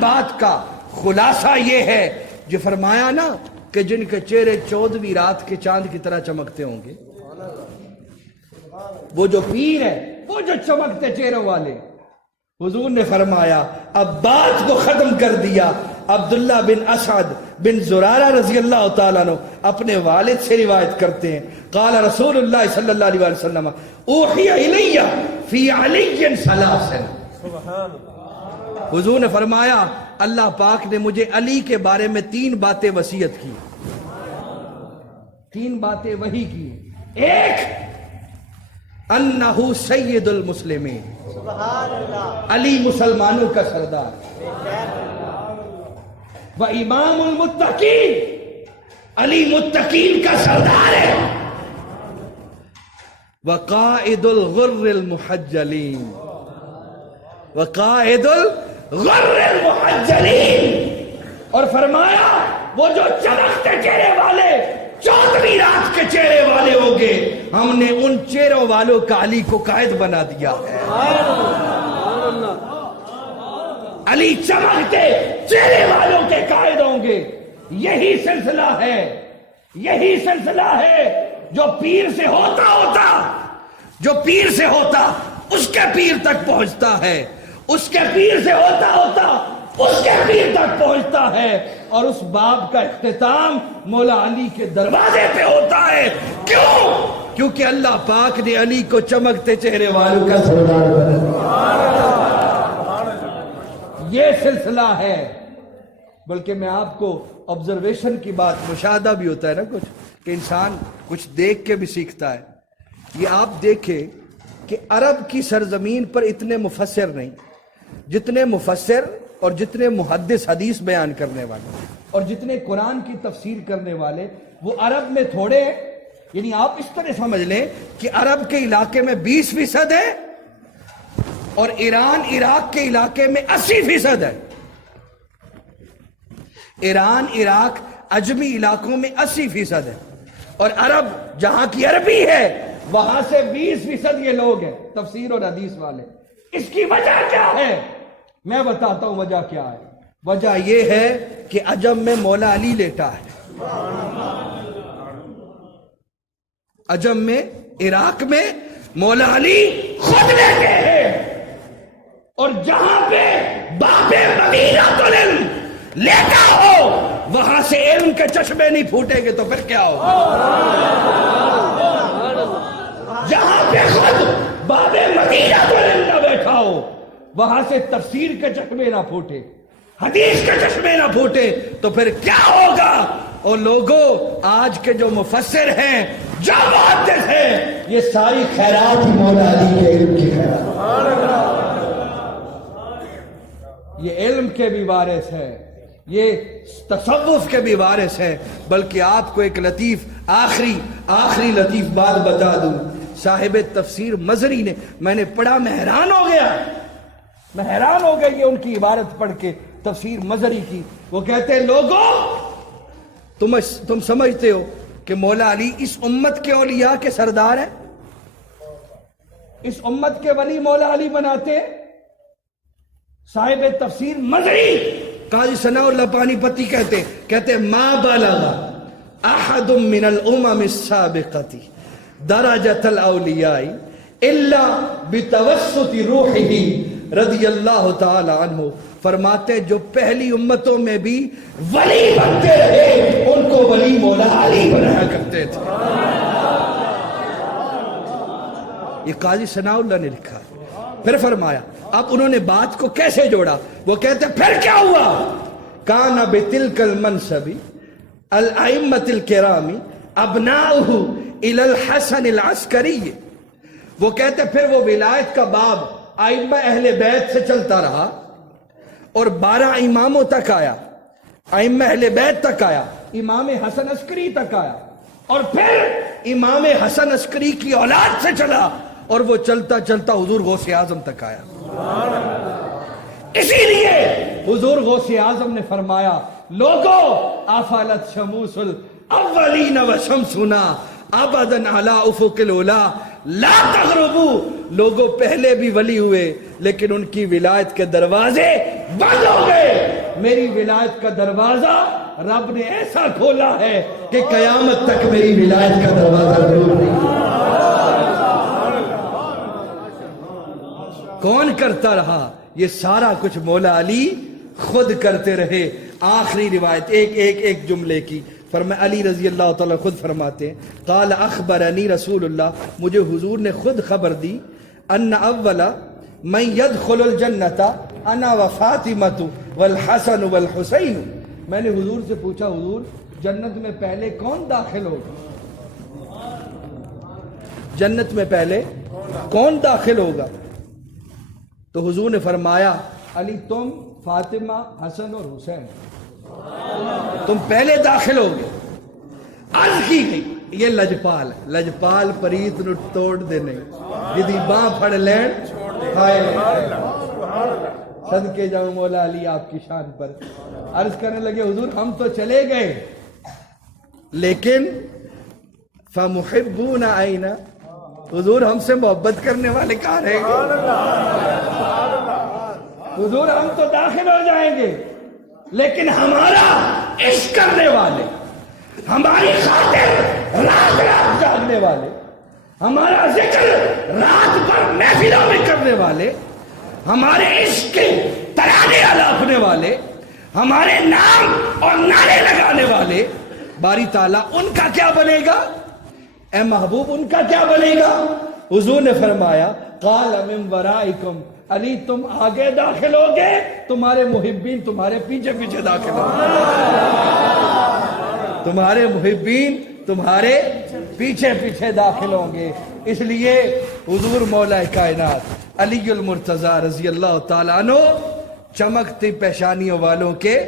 بات کا خلاصہ یہ ہے جو فرمایا نا کہ جن کے چہرے 14ویں رات کے چاند کی طرح چمکتے ہوں گے، وہ جو پیر ہے، وہ جو چمکتے چہروں والے، حضور نے فرمایا اب بات کو ختم کر دیا۔ عبداللہ بن اسعد بن زرارہ رضی اللہ تعالیٰ عنہ اپنے والد سے روایت کرتے ہیں، قال رسول اللہ صلی اللہ علیہ وسلم اوحی الی فی علی ثلاث، حضور نے فرمایا اللہ پاک نے مجھے علی کے بارے میں 3 باتیں وصیت کی، 3 باتیں وحی کی۔ ایک، انہو سید المسلمین، علی مسلمانوں کا سردار، و امام المتقین، علی متقین کا سردار ہے، وقائد الغر المحجلین، وقائد الغر المحجلین، اور فرمایا وہ جو چمکتے چہرے والے 14ویں رات کے چہرے والے ہوں گے، ہم نے ان چہروں والوں کا علی کو قائد بنا دیا ہے۔ علی چمکتے چہرے والوں کے قائد ہوں گے۔ یہی سلسلہ ہے، یہی سلسلہ ہے جو پیر سے ہوتا جو پیر سے ہوتا اس کے پیر تک پہنچتا ہے، اس کے پیر سے ہوتا اس کے پیر تک پہنچتا ہے، اور اس باب کا اختتام مولا علی کے دروازے پہ ہوتا ہے۔ کیوں؟ کیونکہ اللہ پاک نے علی کو چمکتے چہرے والوں کا سردار بنا دیا۔ یہ سلسلہ ہے۔ بلکہ میں آپ کو آبزرویشن کی بات، مشاہدہ بھی ہوتا ہے نا کچھ، کہ انسان کچھ دیکھ کے بھی سیکھتا ہے۔ یہ آپ دیکھیں کہ عرب کی سرزمین پر اتنے مفسر نہیں، جتنے مفسر اور جتنے محدث حدیث بیان کرنے والے اور جتنے قرآن کی تفسیر کرنے والے وہ عرب میں تھوڑے ہیں۔ یعنی آپ اس طرح سمجھ لیں کہ عرب کے علاقے میں 20% ہے اور ایران عراق کے علاقے میں 80% ہے۔ ایران عراق عجمی علاقوں میں 80% ہے، اور عرب جہاں کی عربی ہے وہاں سے 20% یہ لوگ ہیں تفسیر اور حدیث والے۔ اس کی وجہ کیا ہے؟ میں بتاتا ہوں وجہ کیا ہے۔ وجہ یہ ہے کہ عجم میں مولا علی لیٹا ہے، عجم میں، عراق میں مولا علی خود لیٹے ہیں، اور جہاں پہ باب مدینۃ العلم لیٹا ہو وہاں سے علم کے چشمے نہیں پھوٹیں گے تو پھر کیا ہوگا؟ جہاں پہ خود باب مدینۃ العلم نہ بیٹھا ہو وہاں سے تفسیر کے چشمے نہ پھوٹے، حدیث کے چشمے نہ پھوٹے تو پھر کیا ہوگا؟ اور لوگوں، آج کے جو مفسر ہیں، جو محدث ہیں، یہ ساری خیرات ہی مولا علی کے علم کی خیرات، یہ علم کے بھی وارث ہے، یہ تصوف کے بھی وارث ہے۔ بلکہ آپ کو ایک لطیف آخری لطیف بات بتا دوں۔ صاحب تفسیر مزری نے، میں نے پڑھا، میں حیران ہو گیا یہ ان کی عبارت پڑھ کے، تفسیر مزری کی۔ وہ کہتے ہیں لوگوں، تم سمجھتے ہو کہ مولا علی اس امت کے اولیاء کے سردار ہیں؟ اس امت کے ولی مولا علی بناتے ہیں؟ صاحب تفسیر مزری قاضی ثناء اللہ پانی پتی کہتے ما بلغ احد من الامم السابقۃ درجۃ الاولیاء الا بتوسط روحہ رضی اللہ تعالی عنہ۔ فرماتے جو پہلی امتوں میں بھی ولی بنتے رہے ان کو ولی مولا علی بنایا کرتے تھے۔ یہ قاضی ثناء اللہ نے لکھا ہے۔ پھر فرمایا، اب انہوں نے بات کو کیسے جوڑا؟ وہ کہتے پھر کیا ہوا؟ کان بتلک المنصب الائمۃ الکرام ابناؤہ الی الحسن العسکری۔ وہ کہتے پھر وہ ولایت کا باب ائمہ اہل بیت سے چلتا رہا اور 12 اماموں تک آیا، ائمہ اہل بیت تک آیا، امام حسن عسکری تک آیا، اور پھر امام حسن عسکری کی اولاد سے چلا، اور وہ چلتا چلتا حضور غوث اعظم تک آیا۔ اسی لیے حضور غوث اعظم نے فرمایا لوگو افلت شموس الاولین و شمسنا ابدا علی افق العلا لا تغربو۔ لوگوں پہلے بھی ولی ہوئے لیکن ان کی ولایت کے دروازے بند ہو گئے، میری ولایت کا دروازہ رب نے ایسا کھولا ہے کہ قیامت تک میری ولایت کا دروازہ ضرور نہیں. کون کرتا رہا؟ یہ سارا کچھ مولا علی خود کرتے رہے. آخری روایت ایک جملے کی فرمایا، علی رضی اللہ تعالیٰ خود فرماتے ہیں، قال اخبرنی رسول اللہ، مجھے حضور نے خود خبر دی، ان اول من يدخل الجنت انا وفاطمۃ والحسن والحسین. میں نے حضور سے پوچھا، حضور جنت میں پہلے کون داخل ہوگا؟ جنت میں پہلے کون داخل ہوگا؟ تو حضور نے فرمایا، علی تم، فاطمہ، حسن اور حسین، تم پہلے داخل ہوگے. عرض کی گئی، یہ لجپال ہے، لجپال پریت نو توڑ دینے جدی باں پھڑ لین ہائے. صدقے جاؤں مولا علی آپ کی شان پر. عرض کرنے لگے، حضور ہم تو چلے گئے لیکن فمحبون آئین، حضور ہم سے محبت کرنے والے کہاں رہیں گے؟ حضور ہم تو داخل ہو جائیں گے لیکن ہمارا عشق کرنے والے، ہماری خاطر رات رات جاگنے والے، ہمارا ذکر رات بھر محفلوں میں کرنے والے، ہمارے عشق کے ترانے الاپنے والے، ہمارے نام اور نعرے لگانے والے، باری تعالیٰ ان کا کیا بنے گا؟ اے محبوب ان کا کیا بنے گا؟ حضور نے فرمایا، قال من ورائکم، علی تم آگے داخل ہوگے، تمہارے محبین تمہارے پیچھے پیچھے داخل ہوں گے، تمہارے محبین تمہارے پیچھے پیچھے داخل ہوں گے. اس لیے حضور مولا کائنات علی المرتضیٰ رضی اللہ تعالیٰ عنہ چمکتی پیشانیوں والوں کے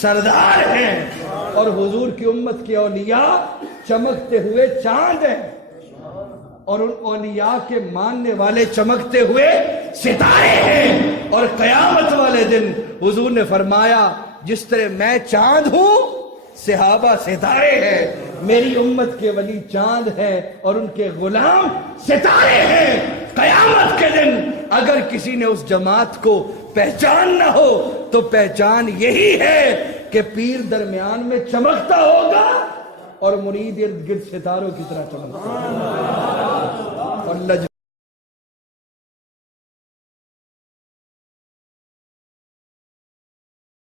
سردار ہیں، اور حضور کی امت کے اولیاء چمکتے ہوئے چاند ہیں، اور ان اولیاء کے ماننے والے چمکتے ہوئے ستارے ہیں. اور قیامت والے دن حضور نے فرمایا، جس طرح میں چاند ہوں صحابہ ستارے ہیں، میری امت کے ولی چاند ہے اور ان کے غلام ستارے ہیں. قیامت کے دن اگر کسی نے اس جماعت کو پہچان نہ ہو تو پہچان یہی ہے کہ پیر درمیان میں چمکتا ہوگا اور مرید ارد گرد ستاروں کی طرح چمکتا ہوگا. اور